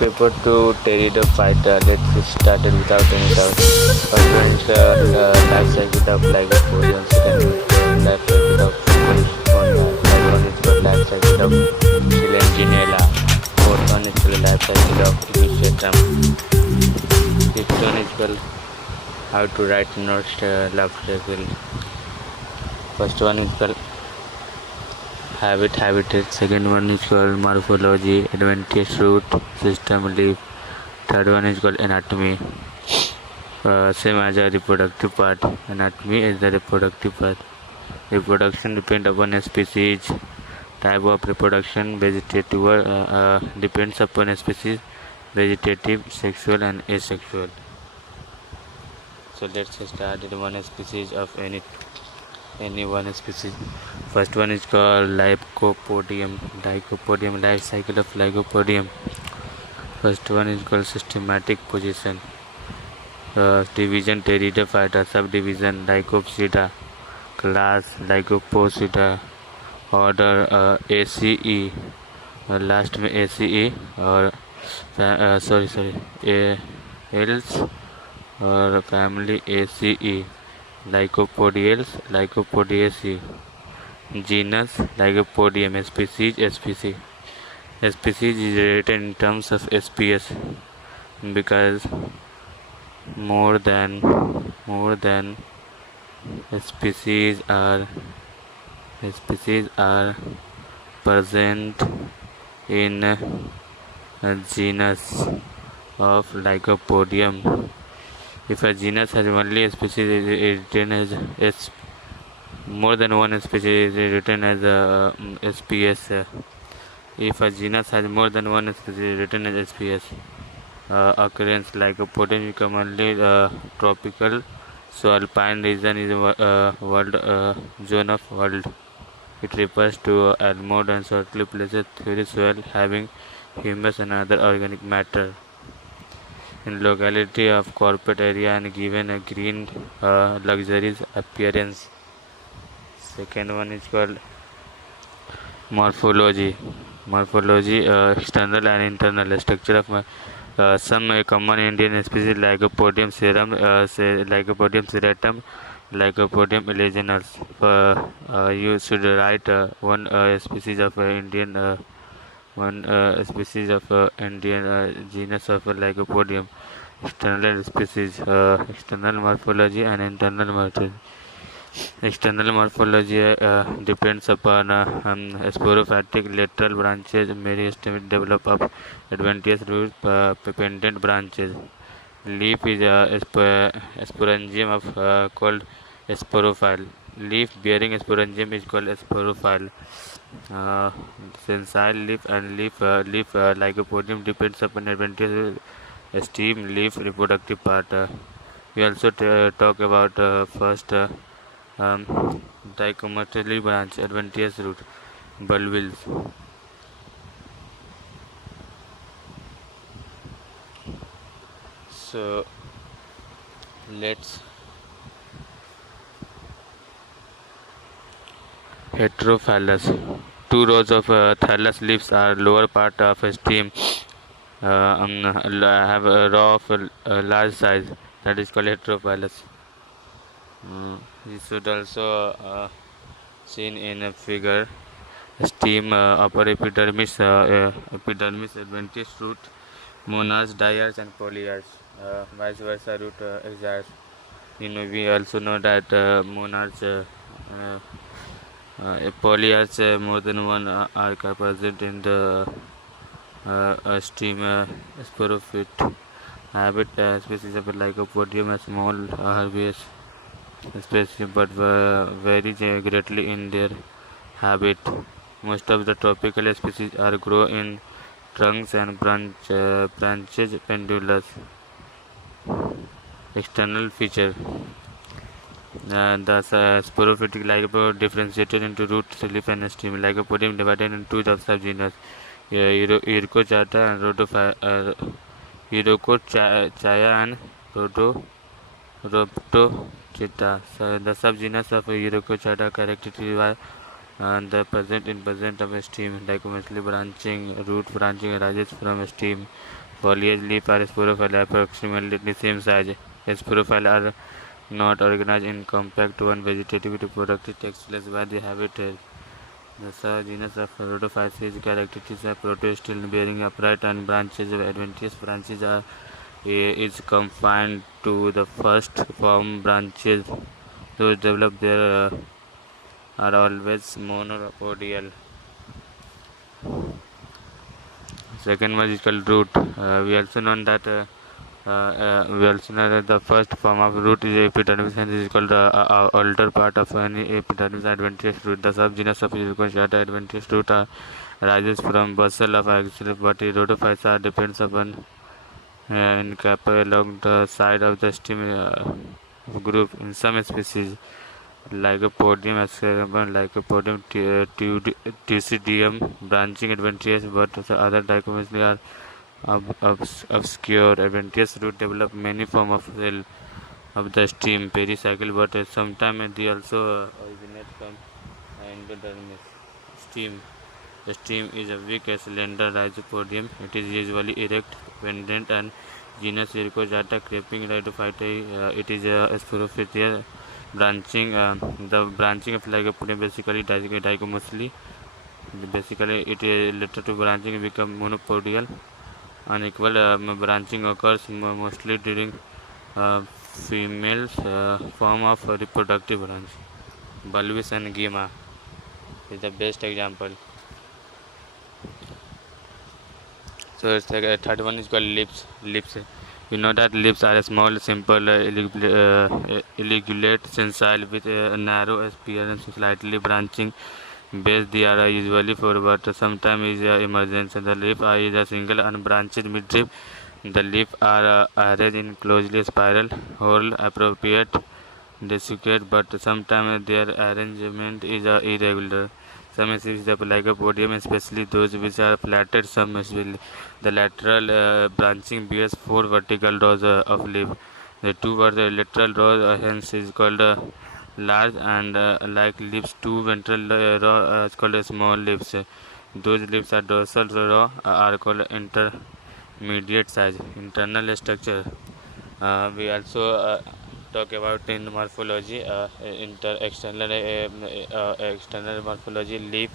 paper to pteridophyta. Let's start it without any doubt. First one is life cycle of Lycopodium. Second is life cycle of Polyphonia. Third one is life cycle of Silentginella. Fourth one is life cycle of Initiatum. Fifth one is how to write notes life cycle. First one is called habitat. Second one is called morphology, adventitious root, system, leaf. Third one is called anatomy. Same as a reproductive part. Anatomy is the reproductive part. Reproduction depends upon a species. Type of reproduction: vegetative depends upon a species. Vegetative, sexual, and asexual. So let's start with one species of any one species. First one is called Lycopodium. Life cycle of Lycopodium. First one is called systematic position. Division Pteridophyta. Subdivision Lycopsida. Class Lycoposidia. Order ACE. Last में ACE और else और family ACE. Lycopodiaceae. Genus Lycopodium. Species Species is written in terms of SPS because more than species are present in a genus of Lycopodium. If a genus has only a species, it is written as more than one species is written as SPS. If a genus has more than one species, it is written as SPS. Occurrence Lycopodium is commonly tropical, so alpine region is world zone of world. It refers to almond and shortly places theory soil having humus and other organic matter in locality of corporate area and given a green luxurious appearance. Second one is called morphology. External and internal structure of some common Indian species Lycopodium serratum, Lycopodium eleganus. You should write one species of Indian genus of Lycopodium. External species, external morphology and internal morphology. External morphology depends upon sporophytic lateral branches, meristematic develop of adventitious root, pendant branches. Leaf is a sporangium of called sporophyll. Leaf bearing sporangium is called sporophyll. Sessile leaf and leaf Lycopodium depends upon adventitious stem, leaf, reproductive part. We also talk about first dichotomically branch, adventitious root, bulbils. So let's heterophallus. Two rows of thallus leaves are lower part of a stem. Have a row of large size, that is called heterophallus. This should also seen in a figure. Stem, upper epidermis, adventitious root, monas, diars and polyars. Vice versa, root exars. We also know that monas, polyars, more than one are present in the stem. Sporophyte. Habit species of Lycopodium, a small herbaceous species, but vary greatly in their habit. Most of the tropical species are grow in trunks and branches pendulous. External feature. The sporophytic Lycopodium differentiated into root, leaf and stem. Lycopodium divided into two subgenus, Eurocochata and Eurocochaya and Rhodoptochyta. So the subgenus of Eurocochata characterized the present of a stem, dichotomously branching root branching arises from a stem. Foliage leaf are sporophyll approximately the same size. Sporophyll are not organized in compact one. Vegetative reproduction takes place by the habitat. The subgenus of Rhodophyceae is characterized by protostele bearing upright and branches. Adventitious branches is confined to the first form. Branches those develop there are always monopodial. Second one is called root. We also know that the first form of root is epidermis, and this is called the older part of any epidermis adventitious root. The subgenus of Zirconia adventitious root arises from basal of axillary, but rhodophysa depends upon in capillary along the side of the stem group. In some species, Lycopodium acerbarum, Lycopodium tucidium, branching adventitious, but the other dichotomies are obscure. Adventitious root develop many forms of cell of the stem pericycle, but sometimes they also originate from endodermis stem. The stem is a weak slender rhizopodium. It is usually erect, pendant, and genus Zirconia creeping rhizophyta. It is a sporophyte branching. The branching of Lycopodium basically dichotomously. Basically, it later to branching become monopodial. Unequal branching occurs mostly during females form of reproductive branch. Bulbous and Gema is the best example. So third one is called lips. Lips. You know that lips are a small, simple, ligulate, sessile with a narrow appearance, slightly branching base. They are usually forward, sometimes is emergence. The lip is a single unbranched midrib. The leaves are arranged in closely spiral hole, appropriate desiccate, but sometimes their arrangement is irregular. Some species of Lycopodium, especially those which are flatted, some especially the lateral branching bears 4 vertical rows of leaves. The 2 lateral rows hence is called large, and like leaves 2 ventral row is called small leaves. Those leaves are dorsal row are called intermediate size. Internal structure. We also talk about in morphology, external morphology, leaf,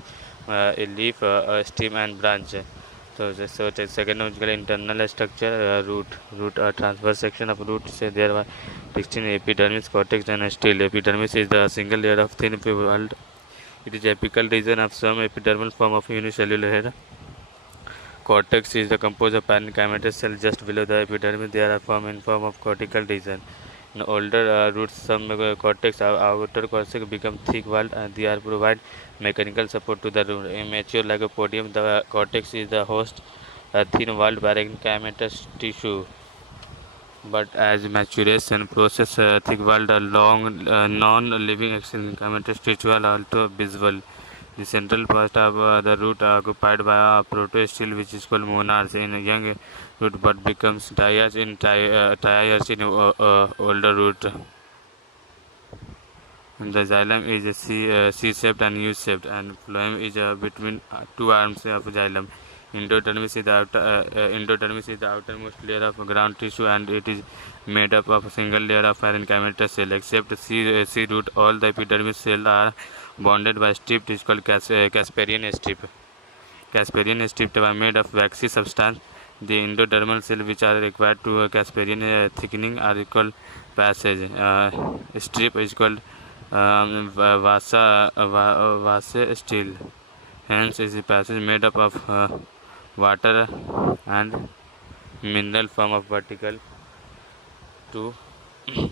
stem and branch. So the second one is called internal structure, root transverse section of root. Say there are 16 epidermis, cortex and stele. Epidermis is the single layer of thin walled. It is apical region of some epidermal form of unicellular hair. Cortex is the composed of parenchymatous cells just below the epidermis. They are formed in form of cortical region. In older roots, some cortex, outer cortex become thick-walled, and they are provide mechanical support to the root. In mature Lycopodium, the cortex is the host, a thin-walled parenchymatous tissue. But as maturation process, thick-walled, long, non-living parenchymatous tissue are also visible. The central part of the root occupied by a protostele, which is called monarch in a young root, but becomes diarch in triarch in older root. And the xylem is a C-shaped and U-shaped, and phloem is between two arms of xylem. Endodermis is the outermost layer of ground tissue, and it is made up of a single layer of parenchymatous cell. Except C root, all the epidermis cells are bonded by strip. It is called Casparian strip. Casparian strips are made of waxy substance. The endodermal cells which are required to Casparian thickening are called passage. Strip is called vasa steel. Hence, is a passage made up of water and mineral form of vertical to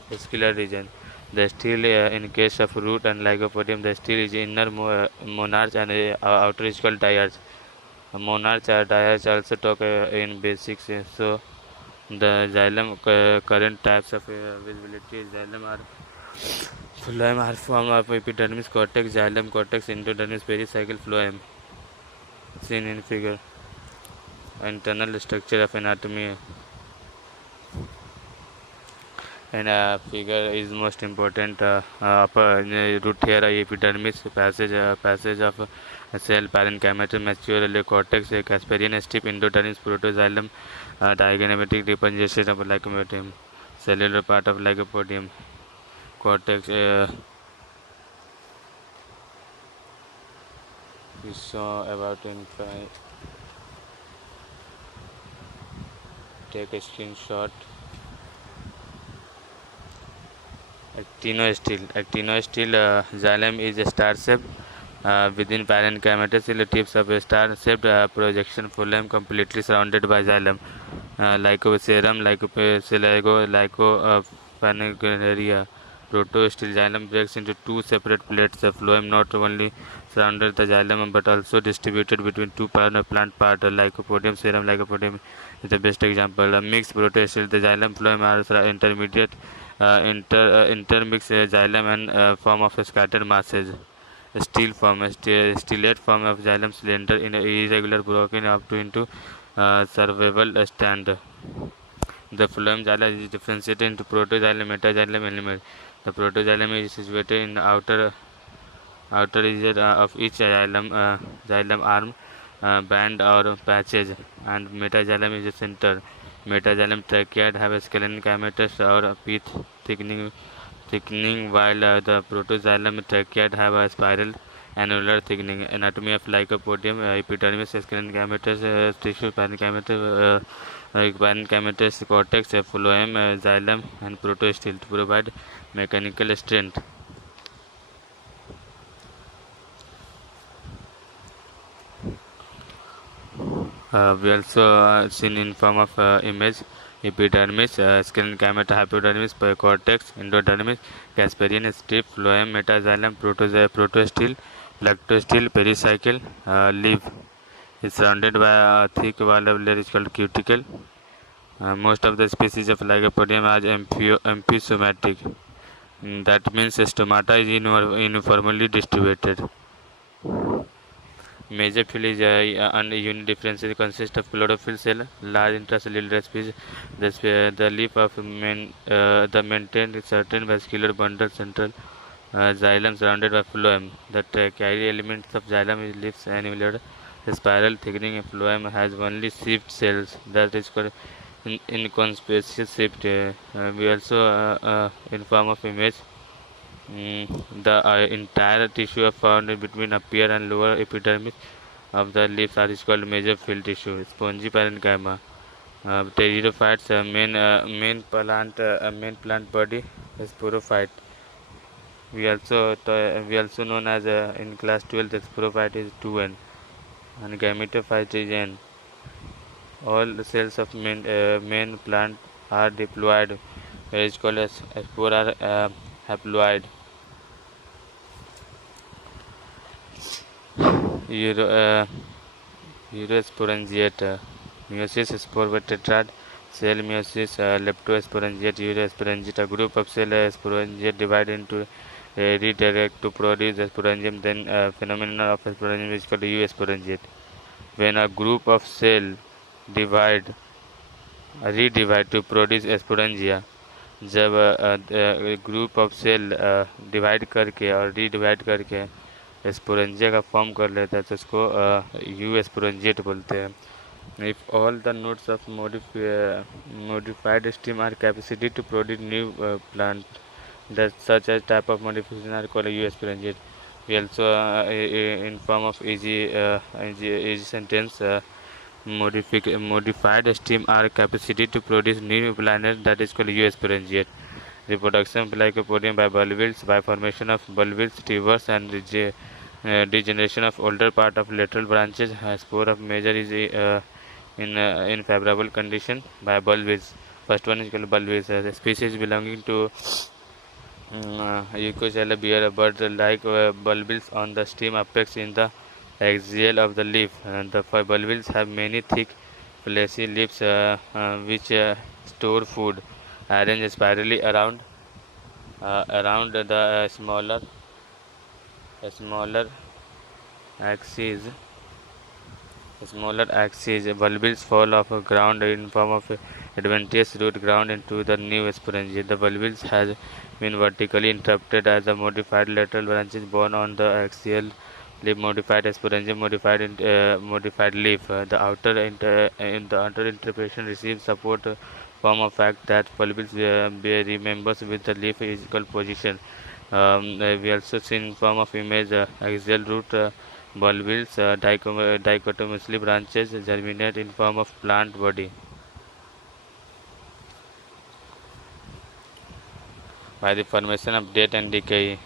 vascular region. The steel in case of root and Lycopodium, the steel is inner monarch and outer is called diarch. Monarch or diarch also talk in basics. So the xylem current types of visibility xylem are phloem are form of epidermis, cortex, xylem, cortex, endodermis, pericycle, phloem. Seen in figure. Internal structure of anatomy. and figure is most important. Upper root here epidermis, passage of cell parenchyma, mature cortex, Casparian strip, endodermis, protoxylem, diagrammatic differentiation of lycopodium, cellular part of lycopodium, cortex. We saw about in take a screenshot. Actinostyle xylem is a star-shaped within parenchyma cell tips of a star-shaped projection phloem completely surrounded by xylem. Lycoserum, Lycopelago, Lycopanegraria. Protostyle xylem breaks into two separate plates. The phloem not only surrounded the xylem but also distributed between two plant parts. Lycopodium, serum lycopodium is the best example. A mixed protostyle, the xylem phloem are intermediate intermix xylem and form of scattered masses. Stellate form of xylem cylinder in irregular broken up to into survival stand. The phloem xylem is differentiated into protoxylem, metaxylem element. The protoxylem is situated in the outer region of each xylem arm, band or patches, and metaxylem is the center. Metaxylem trachea have a scalene chimeras or pith thickening, while the protoxylem trachea have a spiral annular thickening. Anatomy of lycopodium: epidermis, scalene chimeras, tissue parenchymatous cortex, phloem, xylem, and protostyle to provide mechanical strength. We also seen in form of image epidermis, scalene chimera, hypodermis, cortex, endodermis, Casparian strip, phloem, metaxylem, protostyle, lactostyle, pericycle, leaf is surrounded by a thick wall of layer is called cuticle. Most of the species of Lycopodium are emphysomatic. That means stomata is uniformly distributed. Major field is unit differences consist of chlorophyll cell, large intracellular space, the leaf of the maintained certain vascular bundle central xylem surrounded by phloem. The carry elements of xylem is leaves annular. The spiral thickening phloem has only sheath cells, that is called inconspicuous sheath. We also in form of image. The entire tissue found between upper and lower epidermis of the leaves are called major field tissue. Spongy parenchyma. Pteridophytes main plant body is sporophyte. We also known as in class 12 the sporophyte is 2n and gametophyte is n. All the cells of main plant are diploid, where is called as spore are haploid. Urosporangiate, meiosis, spore with tetrad, cell meiosis, leptosporangiate, urosporangiate. A group of cell sporangiate divide into redirect to produce sporangium. Then phenomenon of sporangium is called eusporangiate. When a group of cell redivide to produce sporangia, जब group of cell divide करके और redivide करके sporangia का form कर लेता है तो उसको यू स्पोरेंजिएट बोलते हैं. If all the nodes of modified stem are capacity to produce new plant, that such as type of modification are called U sporangiate. We also in form of easy sentence modified stem are capacity to produce new plant, that is called U sporangiate. Reproduction of Lycopodium by bulbils by formation of bulbils, tubers, and degeneration of older part of lateral branches. Spore of major is in favorable condition by bulbils. First one is called bulbils. The species belonging to Eucocella bear a bird like bulbils on the stem apex in the axial of the leaf. The bulbils have many thick fleshy leaves which store food, arranged spirally around the smaller axis Smaller axes, bulbils fall off ground in form of adventitious root ground into the new sporangia. The bulbils has been vertically interrupted as the modified lateral branches born on the axial leaf modified sporangium modified leaf. In the outer interpretation receives support form of fact that bulbils remembers with the leaf is equal position. We also see in form of image axial root bulbils dichotomously branches germinate in form of plant body. By the formation of death and decay.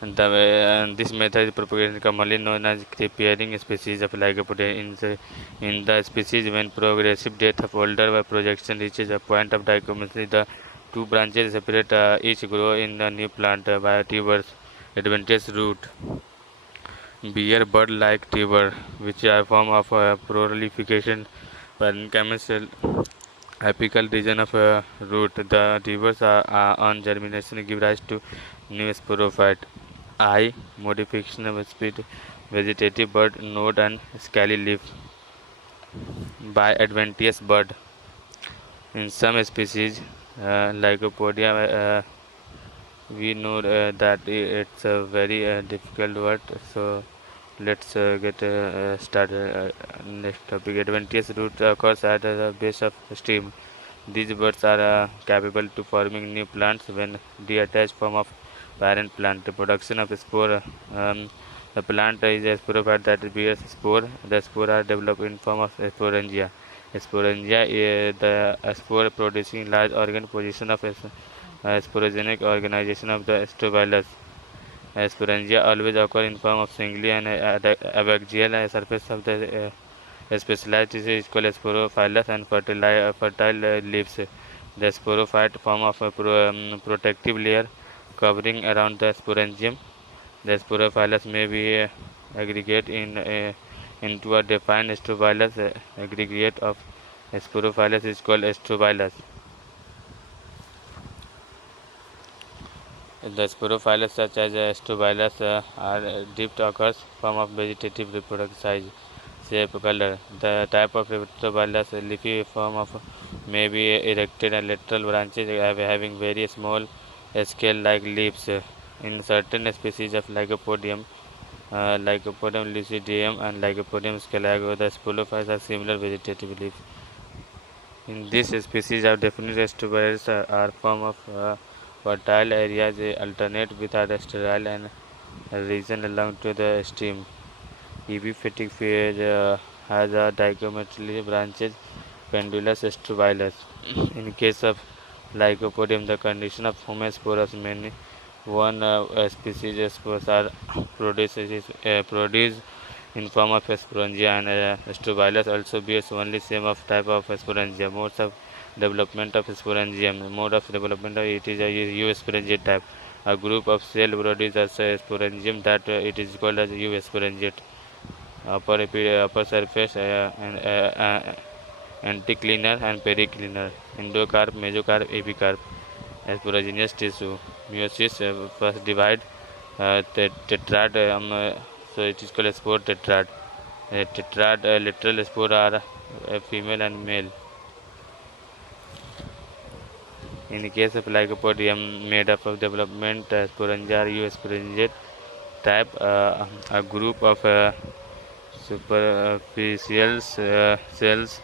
This method is propagated commonly known as pairing species of Lycopodium. In the species, when progressive death of older projection reaches a point of dichotomy, the two branches separate, each grow in a new plant by tubers, adventitious root. Bear bud-like tuber, which are a form of prolification parenchymal apical region of root. The tubers on germination give rise to new sporophyte. I. Modification of speed, vegetative bud, node and scaly leaf by adventitious bud. In some species, Lycopodium, we know that it's a very difficult word. So let's get started. Next topic: adventitious root occurs at the base of stem. These buds are capable to forming new plants when detached from of parent plant. The production of spore. The plant is a sporophyte that bears spore. The spore are developed in form of sporangia. Sporangia is the spore producing large organ position of sporogenic organization of the strobilus. Sporangia always occur in form of singly and abaxial surface of the specialized is called sporophyllus and fertile leaves. The sporophyte form of a protective layer covering around the sporangium. The sporophyllus may be aggregate into a defined strobilus. Aggregate of sporophyllus is called strobilus. The sporophyllus such as strobilus are dipped occurs form of vegetative reproductive size, shape, color. The type of strobilus leafy form of may be erected and lateral branches having very small scale-like leaves. In certain species of Lycopodium, Lycopodium lucidium and Lycopodium scalago, the sporophytes are similar vegetative leaves. In this species of definite strobilus are form of fertile areas alternate with a sterile and region along to the stem. Epiphytic phase has a dichotomously branches pendulous strobilus. In case of Lycopodium, the condition of homosporous many one species spores are produced in form of sporangia and strobilus also bears only same of type of sporangia. Modes of development of sporangium. Mode of development of it is a eusporangiate type. A group of cell produces a sporangium that it is called as eusporangiate. Upper surface anticlinar and periclinar. Endocarp, mesocarp, epicarp. Sporogenous tissue. Meiosis first divide tetrad. So it is called a spore tetrad. Tetrad literal spore are female and male. In the case of Lycopodium, made up of development sporangia or eusporangiate type, a group of superficial cells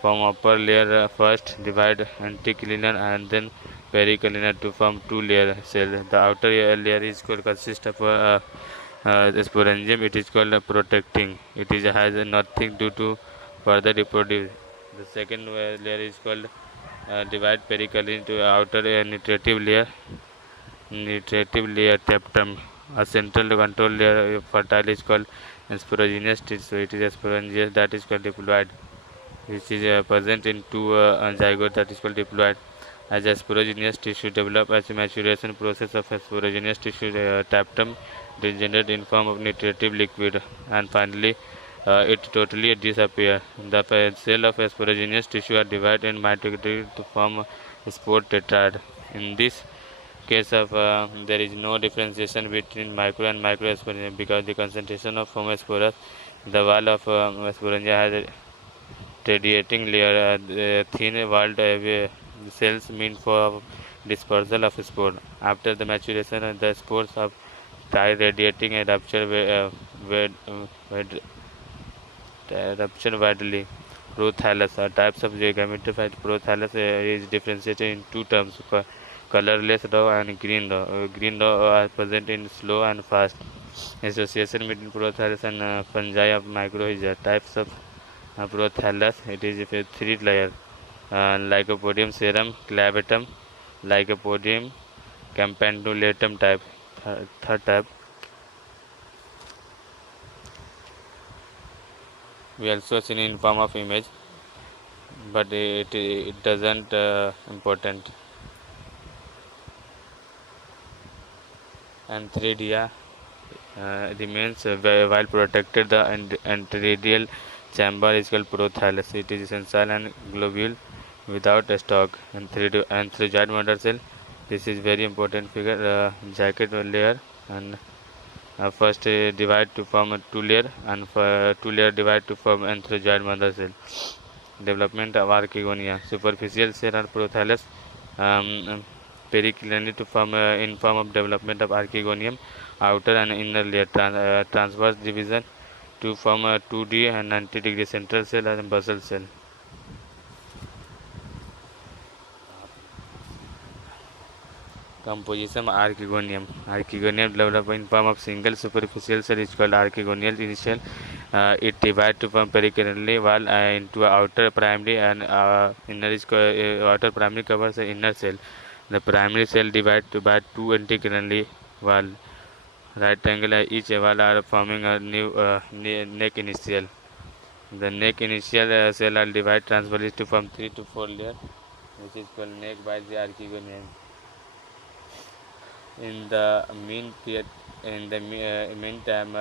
from upper layer first divide anticlinar and then periclinar to form two layer cell. The outer layer is called consists of sporangium. It is called protecting. It is has nothing to further reproduce. The second layer is called divide perically into outer nutritive layer tapetum. A central control layer fertile is called sporogenous tissue. It is a sporangious that is called diploid, which is present in two zygote that is called diploid. As a sporogenous tissue develop as a maturation process of a sporogenous tissue tapetum degenerate in form of nutritive liquid and finally it totally disappear. The cell of a sporogenous tissue are divided and mitotic to form a spore tetrad. In this case of there is no differentiation between micro and macrosporidium because the concentration of homosporous The wall of sporangia has a radiating layer, thin-walled cells meant for dispersal of spore. After the maturation, the spores of tie radiating and rupture widely. Prothallus. Types of gametophyte prothallus is differentiated in two terms: colorless row and green row. Green row are present in slow and fast. Association between prothallus and fungi of mycorrhiza. Types of prothallus. It is a three-layer: Lycopodium serum, clavatum, Lycopodium campanulatum type. Third type. We also seen in form of image, but it doesn't important. And 3D remains while protected. The anteradial chamber is called prothallus. It is sessile and globule without a stalk. And antherozoid mother cell. This is very important figure. Jacket layer and first divide to form a two layer, and two layer divide to form antherozoid mother cell. Development of archegonia. Superficial cell and prothallus periclinially to form in form of development of archegonium, outer and inner layer. Transverse division to form a 2D and 90-degree central cell and basal cell. Composition of archegonium. Archegonium developed in form of single superficial cell is called archegonial initial. It divides to form pericranially wall into outer primary and inner is outer primary covers the inner cell. The primary cell divided by two anticranially wall. Right angle each wall are forming a new neck initial. The neck initial cell are divided transversely to form 3 to 4 layers, which is called neck by the archegonium. In the meantime,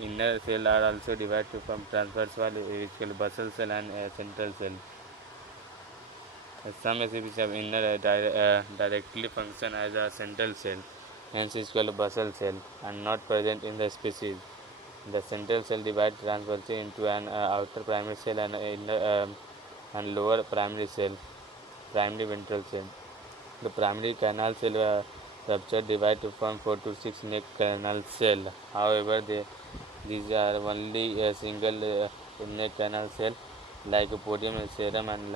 inner cell are also divided to form transverse wall, which is called basal cell and central cell. Some species of inner directly function as a central cell, hence is called basal cell, and not present in the species. The central cell divides transversely into an outer primary cell and inner and lower primary cell, primary ventral cell. The primary canal cell rupture divide to form 4 to 6 neck canal cell. However, these are only a single neck canal cell, Lycopodium serum and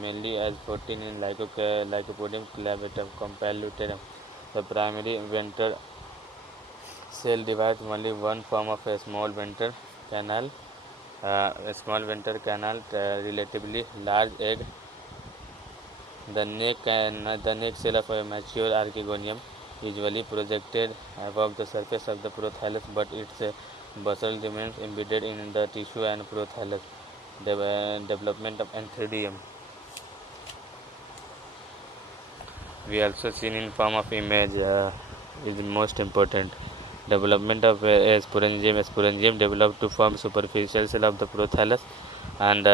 mainly as 14 in Lycopodium clavatum complutenum. The primary ventral cell divides only one form of a small ventral canal, relatively large egg. The neck cell of a mature archegonium usually projected above the surface of the prothallus, but its basal remains embedded in the tissue and prothallus. Development of antheridium. We also seen in form of image is most important. Development of sporangium. Sporangium developed to form superficial cell of the prothallus, and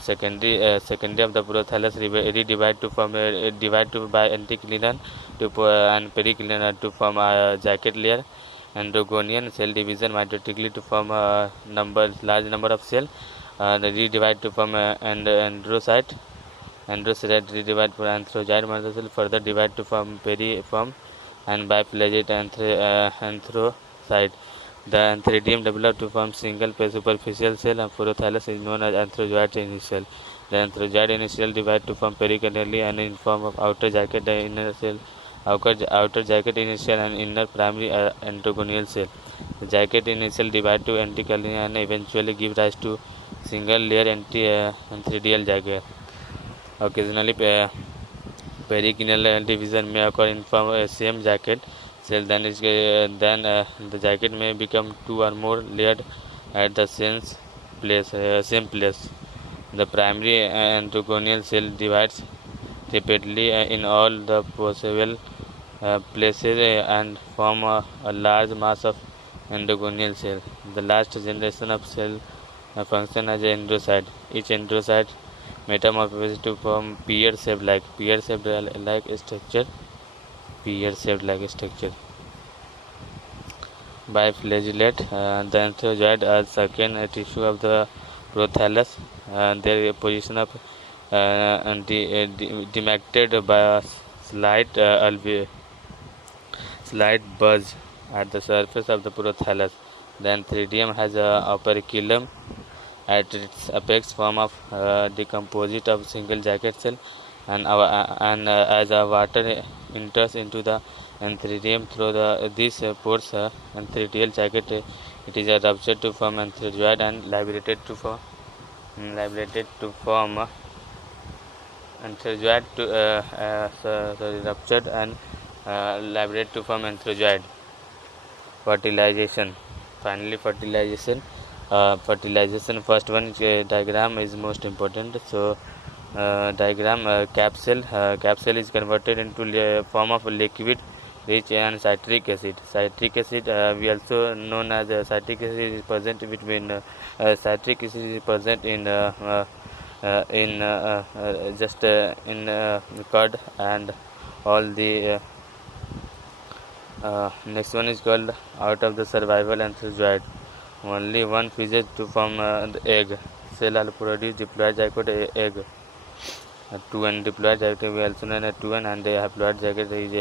secondary of the prothallus redivide to form divide to by anticlinal to and periclinal to form a jacket layer. Androgonian cell division mitotically to form a large number of cells. Redivide to form androcyte redivide for antherozoid mother cell, further divide to form periform and biflagellate anthrocyte. The antheridium developed to form single superficial cell, and prothallus is known as antherozoid initial. The antherozoid initial divide to form pericranially and in form of outer jacket, the inner cell, outer jacket initial and inner primary antagonal cell. The jacket initial divide to anticlinal and eventually give rise to single layer antheridial jacket. Occasionally, pericranial division may occur in form of same jacket cell. Then the jacket may become two or more layered at the same place. The primary antagonal cell divides rapidly in all the possible places and form a large mass of endogonal cell. The last generation of cell function as an androcyte. Each androcyte metamorphoses to form pear-shaped like structure. biflagellate. The antherozoid are second tissue of the prothallus. Their position of demarcated by a slight bulge at the surface of the prothallus. The antheridium has a operculum at its apex, form of decomposite of single jacket cell, and as water enters into the antheridium through these pores, antheridial jacket, it is ruptured to form antherozoid and liberated to form antherozoid ruptured and liberated to form antherozoid. Fertilization. Finally, fertilization. First one diagram is most important. So diagram capsule is converted into form of liquid rich in citric acid. We also known as citric acid is present between citric acid is present in curd and all the next one is called out of the survival antherozoid. Only one fuses to form the egg. Cell will produce diploid zygote egg. 2n diploid zygote we also known as 2n, and haploid zygote is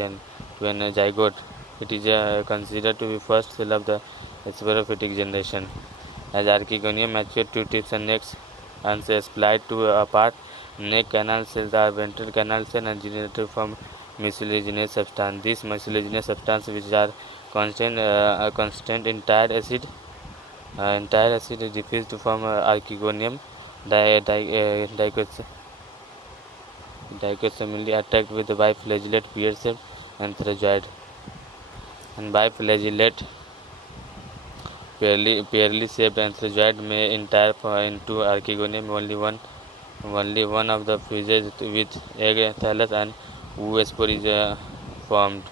2n zygote. It is considered to be first cell of the sporophytic generation. As archegonium mature, two tips and necks and split to apart. Neck canal cells are ventral canal cell and generated from mucilaginous substance. These mucilaginous substance which are constant entire acid is diffused to form archegonium. Dichotomically attacked with the biflagellate pear-shaped antherozoid. And biflagellate pearly shaped antherozoid may enter into archegonium. Only one of the fuses with egg thallus and oospore is formed.